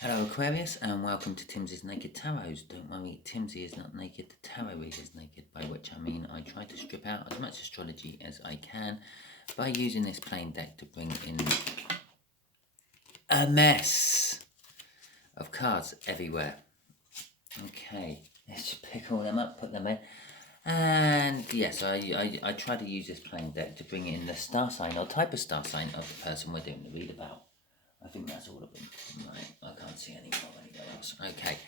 Hello Aquarius and welcome to Timsy's Naked Tarot. Don't worry, Timsy is not naked, the tarot reader is naked, by which I mean I try to strip out as much astrology as I can by using this plain deck to bring in a mess of cards everywhere. Okay, let's just pick all them up, put them in. And yes, I try to use this plain deck to bring in the star sign or type of star sign of the person we're doing the read about. I think that's all of them. Right, I can't see any more anywhere else. Okay.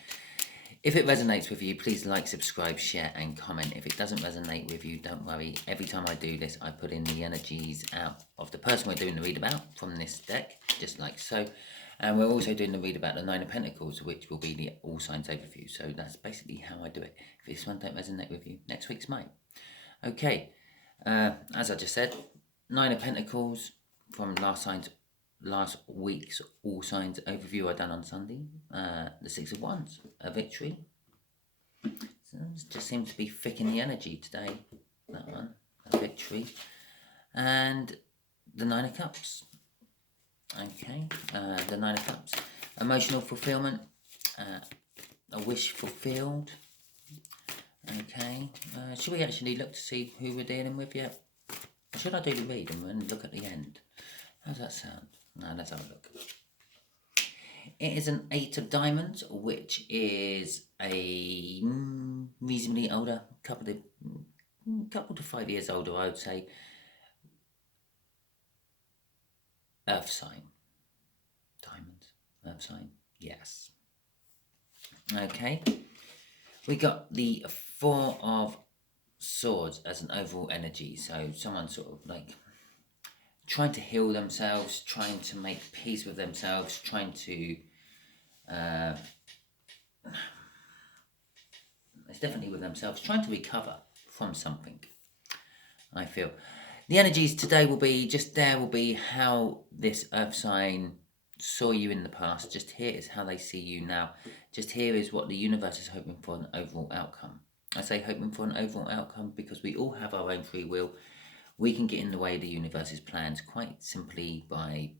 If it resonates with you, please like, subscribe, share, and comment. If it doesn't resonate with you, don't worry. Every time I do this, I put in the energies out of the person we're doing the read about from this deck, just like so. And we're also doing the read about the Nine of Pentacles, which will be the all signs overview. So that's basically how I do it. If this one don't resonate with you, next week's might. Okay, as I just said, Nine of Pentacles from last week's all signs overview I done on Sunday. The Six of Wands, a victory. So it just seems to be thick in the energy today. That one, a victory. And the Nine of Cups. Okay, the Nine of Cups. Emotional fulfillment, a wish fulfilled. Okay, should we actually look to see who we're dealing with yet? Or should I do the read and then look at the end? How does that sound? No, let's have a look. It is an Eight of Diamonds, which is a reasonably older, couple to 5 years older, I would say, Earth sign. Diamonds, Earth sign, yes. Okay, we got the Four of Swords as an overall energy, so someone sort of like trying to heal themselves, trying to make peace with themselves, trying to it's definitely with themselves, trying to recover from something, I feel. The energies today will be how this earth sign saw you in the past. Just here is how they see you now. Just here is what the universe is hoping for, an overall outcome. I say hoping for an overall outcome because we all have our own free will. We can get in the way of the universe's plans quite simply by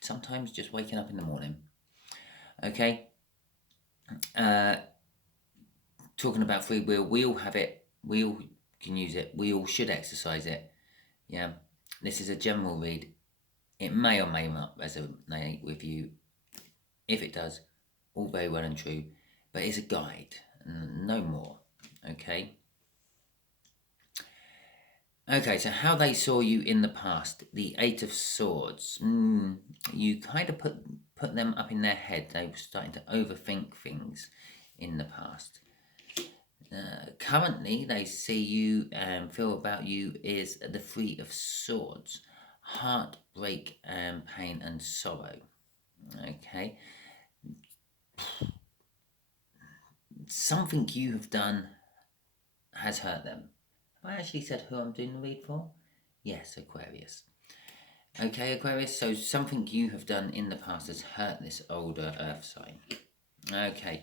sometimes just waking up in the morning. Okay? Talking about free will, we all have it. We all can use it. We all should exercise it. Yeah? This is a general read. It may or may not resonate with you. If it does, all very well and true. But it's a guide, no more. Okay? Okay, so how they saw you in the past, the Eight of Swords. You kind of put them up in their head. They were starting to overthink things in the past. Currently, they see you and feel about you is the Three of Swords, heartbreak and pain and sorrow. Okay, something you have done has hurt them. Have I actually said who I'm doing the read for? Yes, Aquarius. Okay, Aquarius, so something you have done in the past has hurt this older earth sign. Okay,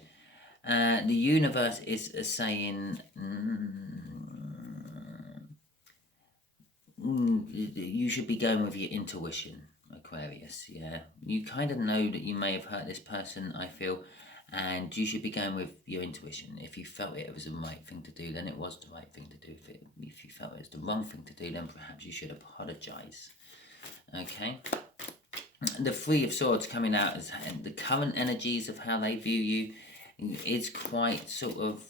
the universe is saying you should be going with your intuition, Aquarius. Yeah, you kind of know that you may have hurt this person, I feel, and you should be going with your intuition. If you felt it was the right thing to do, then it was the right thing to do. If you felt it was the wrong thing to do, then perhaps you should apologize. Okay. The Three of Swords coming out as the current energies of how they view you is quite sort of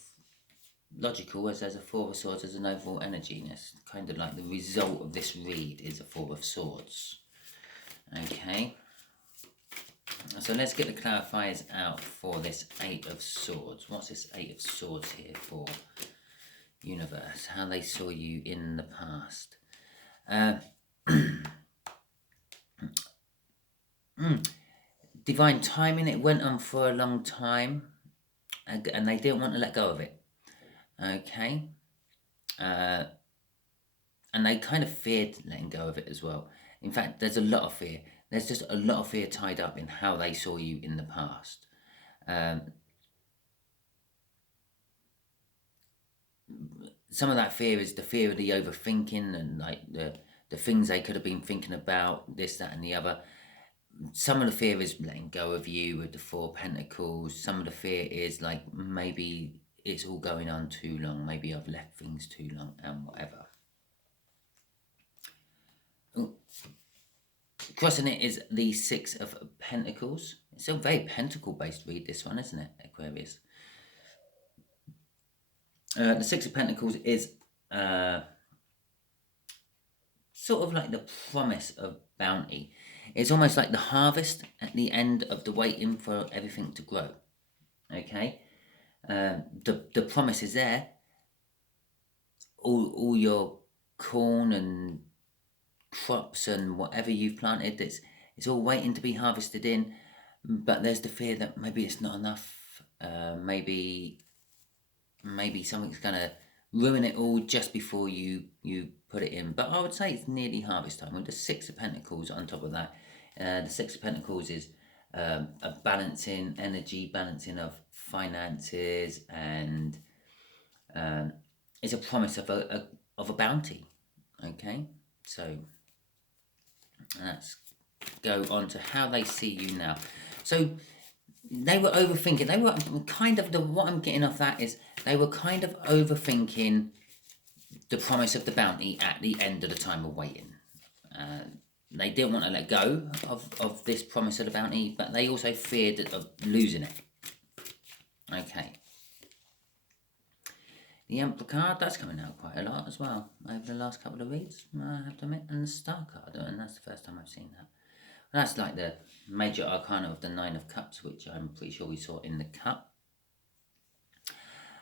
logical, as there's a Four of Swords as an overall energy, and it's kind of like the result of this read is a Four of Swords. Okay. So let's get the clarifiers out for this Eight of Swords. What's this Eight of Swords here for? Universe, how they saw you in the past. Divine timing, it went on for a long time and they didn't want to let go of it. Okay. And they kind of feared letting go of it as well. In fact, there's a lot of fear. There's just a lot of fear tied up in how they saw you in the past. Some of that fear is the fear of the overthinking and like the things they could have been thinking about, this, that, and the other. some of the fear is letting go of you with the Four of Pentacles. Some of the fear is like maybe it's all going on too long. Maybe I've left things too long and whatever. Ooh. Crossing it is the Six of Pentacles. It's a very pentacle-based read, this one, isn't it, Aquarius? The Six of Pentacles is sort of like the promise of bounty. It's almost like the harvest at the end of the waiting for everything to grow. Okay? The promise is there. All your corn and crops and whatever you've planted, it's all waiting to be harvested in, but there's the fear that maybe it's not enough. Maybe something's gonna ruin it all just before you put it in. But I would say it's nearly harvest time with the Six of Pentacles on top of that. The Six of Pentacles is a balancing energy, balancing of finances, and it's a promise of a bounty. Okay, so let's go on to how they see you now. So they were overthinking. They were kind of what I'm getting off that is they were kind of overthinking the promise of the bounty at the end of the time of waiting. They didn't want to let go of this promise of the bounty, but they also feared of losing it. Okay. The Emperor card, that's coming out quite a lot as well over the last couple of reads, I have to admit. And the Star card, and that's the first time I've seen that. That's like the major arcana of the Nine of Cups, which I'm pretty sure we saw in the cup.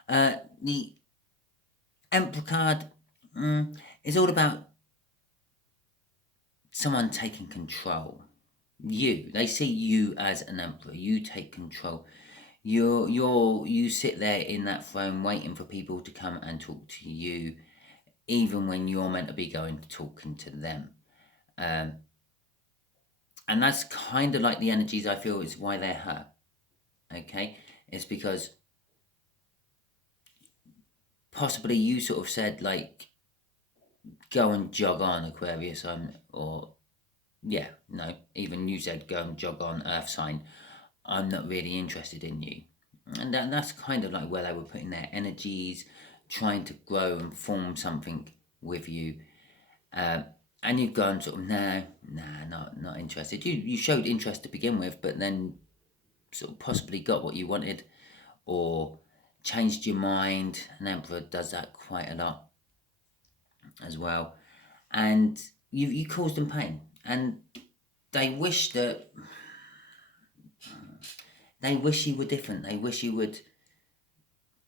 The Emperor card is all about someone taking control. They see you as an emperor. You take control. You sit there in that throne waiting for people to come and talk to you, even when you're meant to be going talking to them. And that's kind of like the energies I feel is why they're hurt. Okay? It's because possibly you sort of said, like, go and jog on, Aquarius, even you said go and jog on, Earth sign. I'm not really interested in you. And that's kind of like where they were putting their energies, trying to grow and form something with you. And you've gone sort of, not interested. You showed interest to begin with, but then sort of possibly got what you wanted or changed your mind. An Emperor does that quite a lot as well. And you caused them pain. And they wish you were different. They wish you would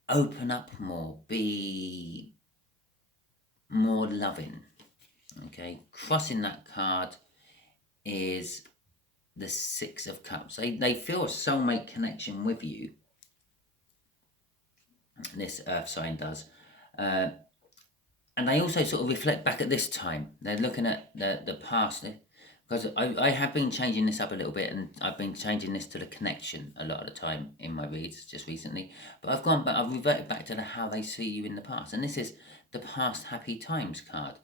open up more, be more loving. Okay, crossing that card is the Six of Cups. They feel a soulmate connection with you. This Earth sign does. And they also sort of reflect back at this time. They're looking at the past. Because I have been changing this up a little bit, and I've been changing this to the connection a lot of the time in my reads just recently. But I've reverted back to how they see you in the past. And this is the past happy times card.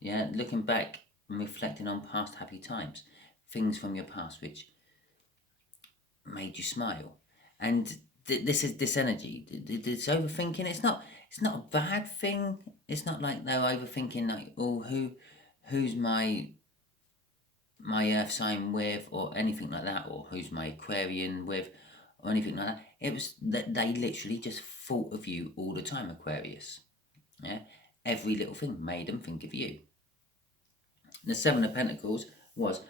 Yeah, looking back and reflecting on past happy times. Things from your past which made you smile. And this is this energy. This overthinking, it's not a bad thing. It's not like they're overthinking like, oh, who's my Earth sign with, or anything like that, or who's my Aquarian with, or anything like that. It was that they literally just thought of you all the time, Aquarius. Yeah, every little thing made them think of you. The Seven of Pentacles was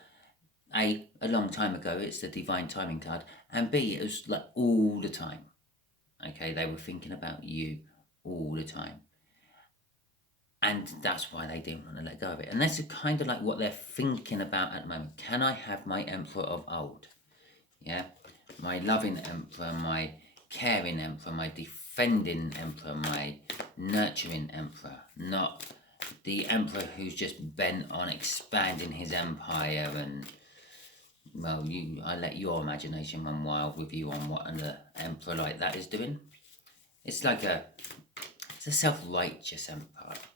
a long time ago. It's the divine timing card, and B, it was like all the time. Okay, they were thinking about you all the time. And that's why they didn't want to let go of it. And that's kind of like what they're thinking about at the moment. Can I have my Emperor of old? Yeah? My loving Emperor, my caring Emperor, my defending Emperor, my nurturing Emperor. Not the Emperor who's just bent on expanding his empire and, well, I let your imagination run wild with you on what an Emperor like that is doing. It's like it's a self-righteous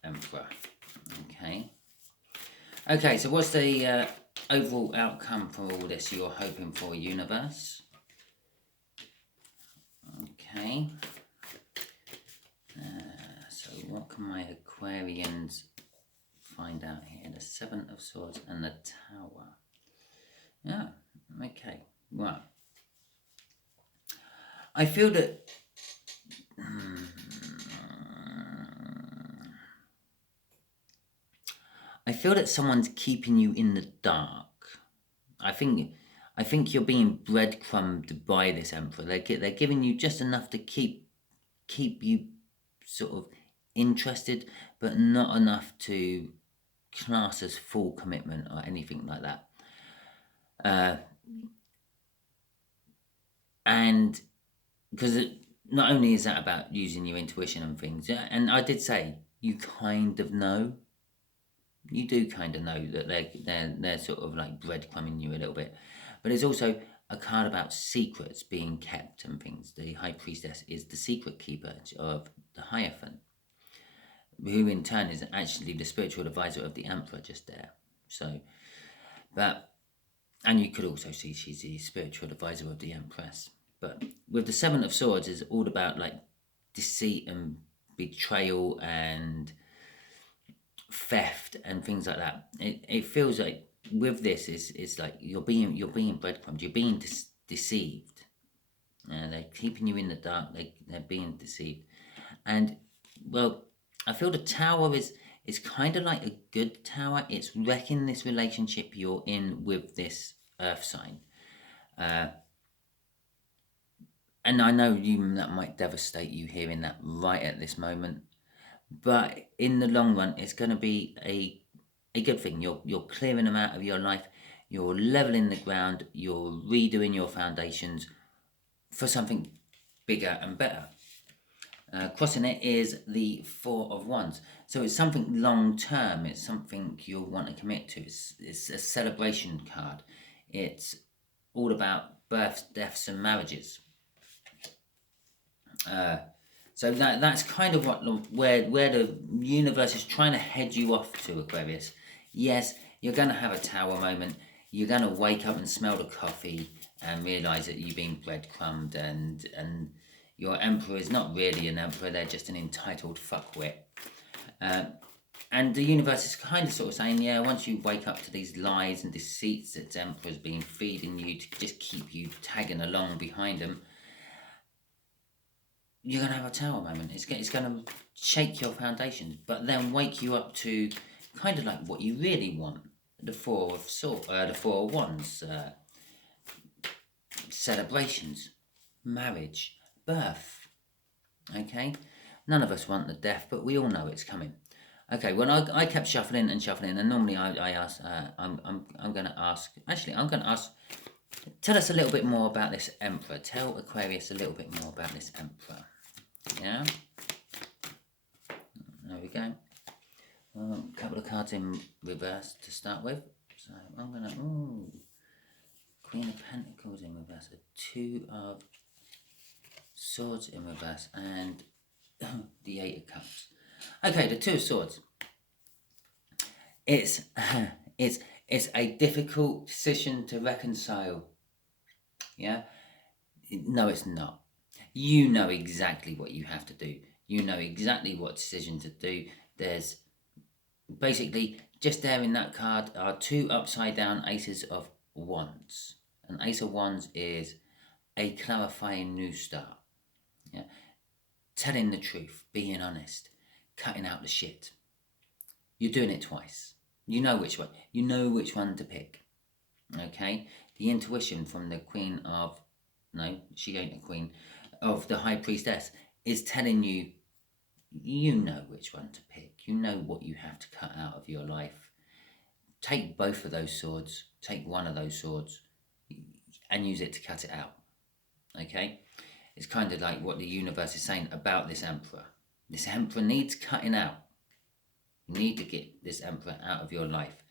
emperor. Okay, so what's the overall outcome for all this you're hoping for, universe? Okay. So what can my Aquarians find out here? The Seven of Swords and the Tower. Yeah, okay. Well, I feel that someone's keeping you in the dark. I think you're being breadcrumbed by this Emperor. They're giving you just enough to keep you sort of interested, but not enough to class as full commitment or anything like that. And because not only is that about using your intuition and things, and I did say you kind of know. You do kind of know that they're sort of like breadcrumbing you a little bit, but it's also a card about secrets being kept and things. The High Priestess is the secret keeper of the Hierophant, who in turn is actually the spiritual advisor of the Emperor just there. So, and you could also see she's the spiritual advisor of the Empress. But with the Seven of Swords, is all about like deceit and betrayal and theft and things like that. It feels like with this is like you're being breadcrumbed, you're being deceived. They're keeping you in the dark. They're being deceived, and well, I feel the Tower is kind of like a good tower. It's wrecking this relationship you're in with this Earth sign. And I know that might devastate you hearing that right at this moment. But in the long run, it's going to be a good thing. You're clearing them out of your life. You're leveling the ground. You're redoing your foundations for something bigger and better. Crossing it is the Four of Wands. So it's something long term. It's something you'll want to commit to. It's a celebration card. It's all about births, deaths, and marriages. So that's kind of where the universe is trying to head you off to, Aquarius. Yes, you're going to have a Tower moment. You're going to wake up and smell the coffee and realise that you've been breadcrumbed, and your Emperor is not really an Emperor. They're just an entitled fuckwit. And the universe is kind of sort of saying, yeah, once you wake up to these lies and deceits that Emperor's been feeding you to just keep you tagging along behind them, you're going to have a Tower moment. It's going to shake your foundations, but then wake you up to kind of like what you really want. The Four of Wands, celebrations, marriage, birth. Okay? None of us want the death, but we all know it's coming. Okay, well, I kept shuffling, and normally I ask, I'm going to ask, tell us a little bit more about this Emperor. Tell Aquarius a little bit more about this Emperor. Yeah? There we go. A couple of cards in reverse to start with. So I'm going to... Queen of Pentacles in reverse. A Two of Swords in reverse. And the Eight of Cups. Okay, the Two of Swords. It's a difficult decision to reconcile. Yeah? No, it's not. You know exactly what you have to do. You know exactly what decision to do. There's basically, just there in that card are two upside down Aces of Wands. An Ace of Wands is a clarifying new start. Yeah? Telling the truth, being honest, cutting out the shit. You're doing it twice. You know which one. You know which one to pick. Okay? The intuition from the Queen of... No, she ain't a queen. Of the High Priestess is telling you, you know which one to pick. You know what you have to cut out of your life. Take both of those swords. Take one of those swords and use it to cut it out. Okay? It's kind of like what the universe is saying about this Emperor. This Emperor needs cutting out. You need to get this Emperor out of your life.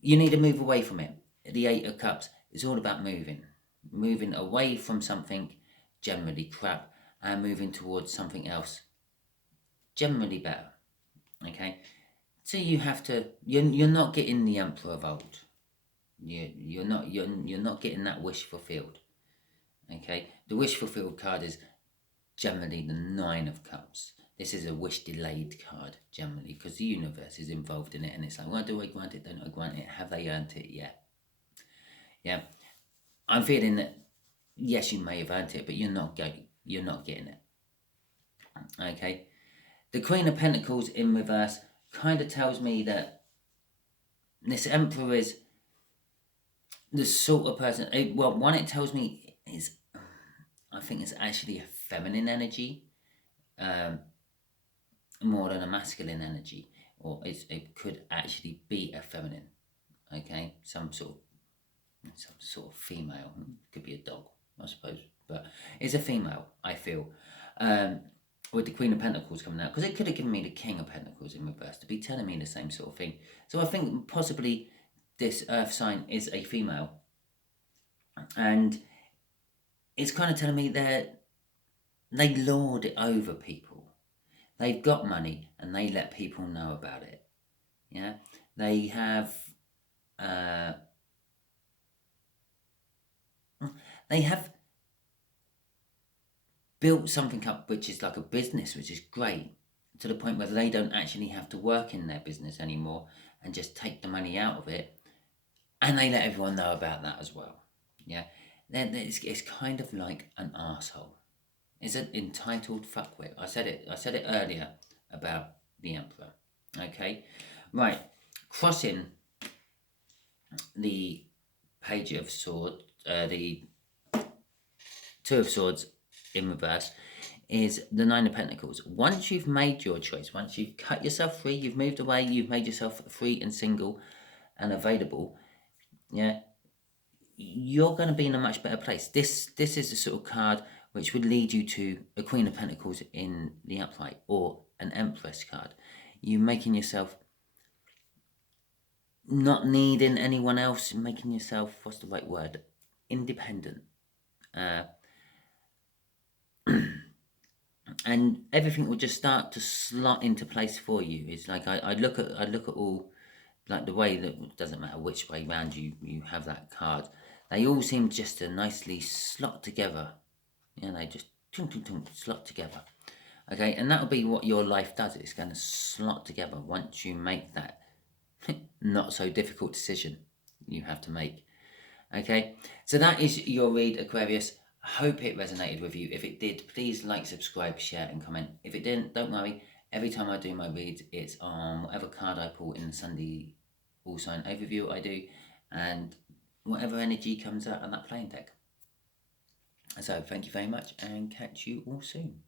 You need to move away from it. The Eight of Cups is all about moving. Moving away from something generally crap and moving towards something else generally better. Okay? So you have to... You're not getting the Emperor of old. You're not getting that wish fulfilled. Okay, the wish fulfilled card is generally the Nine of Cups. This is a wish delayed card generally because the universe is involved in it, and it's like, well, do I grant it? Don't I grant it? Have they earned it? Yeah. I'm feeling that yes, you may have earned it, but you're not getting it. Okay, the Queen of Pentacles in reverse kind of tells me that this Emperor is the sort of person. Well, one, it tells me is, I think it's actually a feminine energy, more than a masculine energy, or it could actually be a feminine. Okay, some sort of female. Could be a dog, I suppose, but it's a female. I feel. With the Queen of Pentacles coming out, because it could have given me the King of Pentacles in reverse to be telling me the same sort of thing. So I think possibly this Earth sign is a female, and it's kind of telling me that they lord it over people. They've got money and they let people know about it. Yeah, they have. They have built something up which is like a business, which is great, to the point where they don't actually have to work in their business anymore and just take the money out of it, and they let everyone know about that as well. Yeah, it's kind of like an arsehole. It's an entitled fuckwit. I said it earlier about the Emperor. Okay, right, crossing the Page of Swords, the Two of Swords in reverse, is the Nine of Pentacles. Once you've made your choice, once you've cut yourself free, you've moved away, you've made yourself free and single and available, yeah, you're going to be in a much better place. This is the sort of card which would lead you to a Queen of Pentacles in the upright, or an Empress card. You making yourself not needing anyone else, making yourself, what's the right word, independent. And everything will just start to slot into place for you. It's like I look at all, like the way that, it doesn't matter which way round you have that card, they all seem just to nicely slot together. Yeah, they just slot together. Okay, and that'll be what your life does. It's going to slot together once you make that not so difficult decision you have to make. Okay, so that is your read, Aquarius. I hope it resonated with you. If it did, please like, subscribe, share, and comment. If it didn't, don't worry. Every time I do my reads, it's on whatever card I pull in the Sunday All Sign Overview I do, and whatever energy comes out on that playing deck. So thank you very much, and catch you all soon.